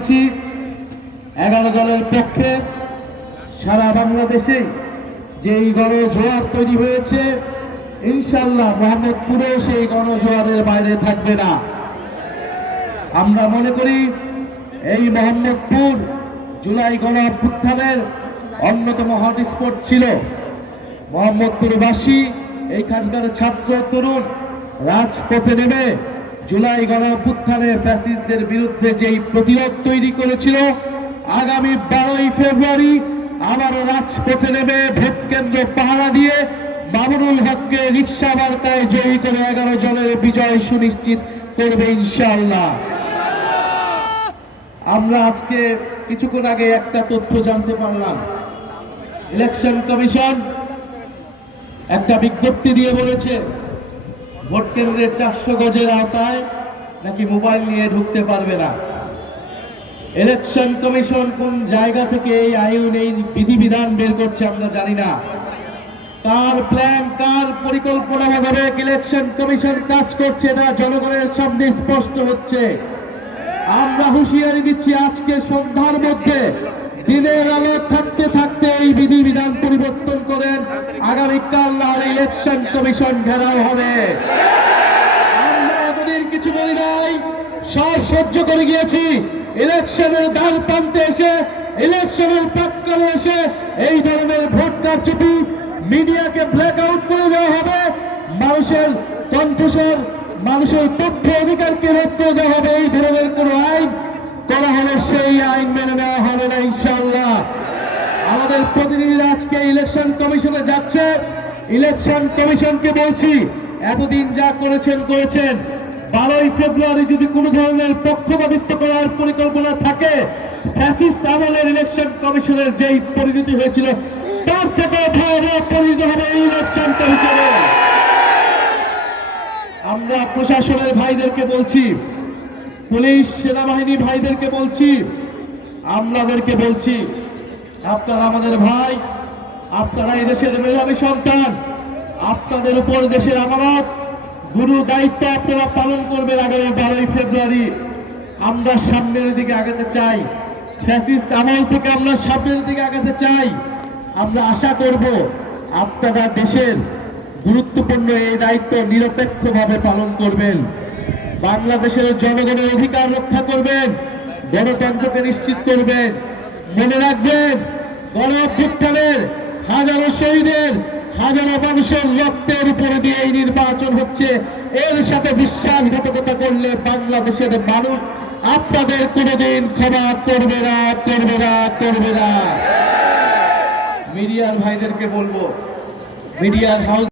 বলেছি 11 দলের পক্ষে সারা বাংলাদেশে যেই গণজোয়ার তৈরি হয়েছে, ইনশাআল্লাহ মোহাম্মদপুরেও সেই গণজোয়ারের বাইরে থাকবে না। আমরা মনে করি এই মোহাম্মদপুর জুলাই গণ অভ্যুত্থানের অন্যতম হটস্পট ছিল। মোহাম্মদপুরবাসী, এইখানকার ছাত্র তরুণ রাজপথে নেমে জুলাই গণ অভ্যুত্থানে ফ্যাসিস্টদের বিরুদ্ধে যেই প্রতিরোধ তৈরি করেছিল, আগামী 12ই ফেব্রুয়ারি আবারও রাজপথে নেমে ভোট কেন্দ্র পাহারা দিয়ে মামুনুল হককে রিকশা মার্কায় জয়ী করে 11 জনের বিজয় সুনিশ্চিত করবে ইনশাআল্লাহ। আমরা আজকে কিছুক্ষণ আগে একটা তথ্য জানতে পারলাম, ইলেকশন কমিশন একটা বিজ্ঞপ্তি দিয়ে বলেছে ভোট কেন্দ্রের 400 গজের আওতায় নাকি মোবাইল নিয়ে ঢুকতে পারবে না। ইলেকশন কমিশন কোন জায়গা থেকে এই আইন, এই বিধিবিধান বের করছে আমরা জানি না। কার প্ল্যান, কার পরিকল্পনা মোতাবেক ইলেকশন কমিশন কাজ করছে না জনগণের সামনে স্পষ্ট হচ্ছে। আমরা হুঁশিয়ারি দিচ্ছি, আজকে সন্ধ্যার মধ্যে দিনের আলো থাকতে থাকতে এই বিধিবিধান পরিবর্তন করেন, আগামীকাল আর ইলেকশন কমিশন ঘেরাও হবে। আমরা এতদিন কিছু বলি নাই, সব সহ্য করে গিয়েছি। ইলেকশনের দ্বার প্রান্তে এসে, ইলেকশনের প্রাক্কালে এসে এই ধরনের ভোট কারচুপি, মিডিয়াকে ব্ল্যাক আউট করে দেওয়া হবে, মানুষের কণ্ঠস্বর, মানুষের তথ্য অধিকারকে রোধ করে দেওয়া হবে, এই ধরনের কোন আইন করা হলে সেই আইন মেনে নেওয়া হবে না ইনশাআল্লাহ। আমাদের প্রতিনিধিরা আজকে ইলেকশন কমিশনে যাচ্ছে। ইলেকশন কমিশনকে বলছি, এতদিন যা করেছেন, 12ই ফেব্রুয়ারি যদি কোনো ধরনের পক্ষপাতিত্ব করার পরিকল্পনা থাকে, ফ্যাসিস্ট আমলের ইলেকশন কমিশনের যেই পরিণতি হয়েছিল তার থেকে ভয়াবহ পরিণতি হবে এই ইলেকশন কমিশনের। আমরা প্রশাসনের ভাইদেরকে বলছি, পুলিশ সেনাবাহিনী ভাইদেরকে বলছি, আমলাদেরকে বলছি, আপনারা আমাদের ভাই, আপনারা এই দেশের মেধাবী সন্তান, আপনাদের উপর দেশের আমানত, গুরু দায়িত্ব আপনারা পালন করবেন। আগামী 12ই ফেব্রুয়ারি আমরা সামনের দিকে আগাতে চাই, ফ্যাসিস্ট আমল থেকে আমরা সামনের দিকে আগাতে চাই। আমরা আশা করব আপনারা দেশের গুরুত্বপূর্ণ এই দায়িত্ব নিরপেক্ষভাবে পালন করবেন, বাংলাদেশের জনগণের অধিকার রক্ষা করবেন, গণতন্ত্রকে নিশ্চিত করবেন। মনে রাখবেন, গণ অভ্যুত্থানের হাজারো শহীদের, হাজারো মানুষের রক্তের উপরে দিয়ে এই নির্বাচন হচ্ছে। এর সাথে বিশ্বাসঘাতকতা করলে বাংলাদেশের মানুষ আপনাদের কোনোদিন ক্ষমা করবে না, করবে না, করবে না। মিডিয়ার ভাইদেরকে বলবো, মিডিয়ার হাউস